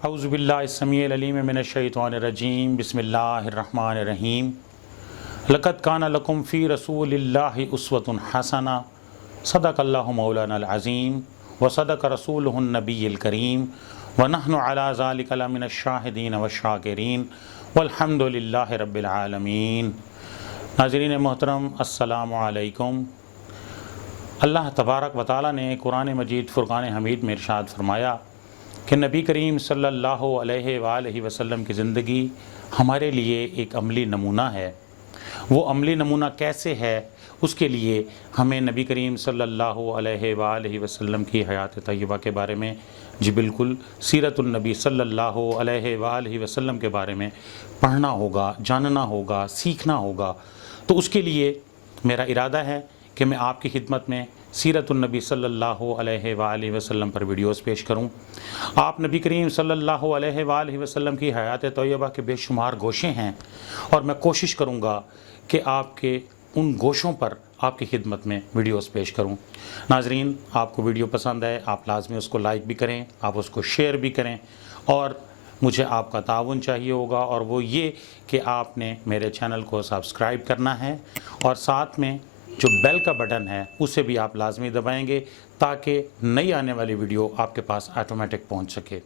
औज़ुबिल्लाहिस्समीइल अलीम मिनश्शैतानिर्रजीम बिस्मिल्लाहिर्रहमानिर्रहीम लक़द कान लकुम फ़ी रसूलिल्लाहि उस्वतुन हसना सदक़ल्लाहु मौलानल अज़ीम व सदक़ रसूलुहुन नबिय्युल करीम व नहनु अला ज़ालिका लमिनश्शाहिदीन वश्शाकिरीन वल्हम्दुलिल्लाहि रब्बिल आलमीन। नाज़रीन मोहतरम, अस्सलामु अलैकुम। अल्लाह तबारक व तआला ने कुरान मजीद फ़ुरक़ान हमीद में इरशाद फरमाया कि नबी करीम सल्लल्लाहु अलैहि वसल्लम की ज़िंदगी हमारे लिए एक अमली नमूना है। वो अमली नमूना कैसे है, उसके लिए हमें नबी करीम सल्लल्लाहु अलैहि वसल्लम की हयात तय्यबा के बारे में, जी बिल्कुल, सीरतुन नबी सल्लल्लाहु अलैहि वसल्लम के बारे में पढ़ना होगा, जानना होगा, सीखना होगा। तो उसके लिए मेरा इरादा है कि मैं आपकी खिदमत में सीरतुन नबी सल्लल्लाहु अलैहि वसल्लम पर वीडियोस पेश करूं। आप नबी करीम सल्लल्लाहु अलैहि वसल्लम की हयात तय्यबा के बेशुमार गोशे हैं और मैं कोशिश करूंगा कि आपके उन गोशों पर आपकी खिदमत में वीडियोस पेश करूं। नाजरीन, आपको वीडियो पसंद है, आप लाजमी उसको लाइक भी करें, आप उसको शेयर भी करें और मुझे आपका ताउन चाहिए होगा, और वो ये कि आपने मेरे चैनल को सब्सक्राइब करना है और साथ में जो बेल का बटन है उसे भी आप लाजमी दबाएंगे ताकि नई आने वाली वीडियो आपके पास ऑटोमेटिक पहुंच सके।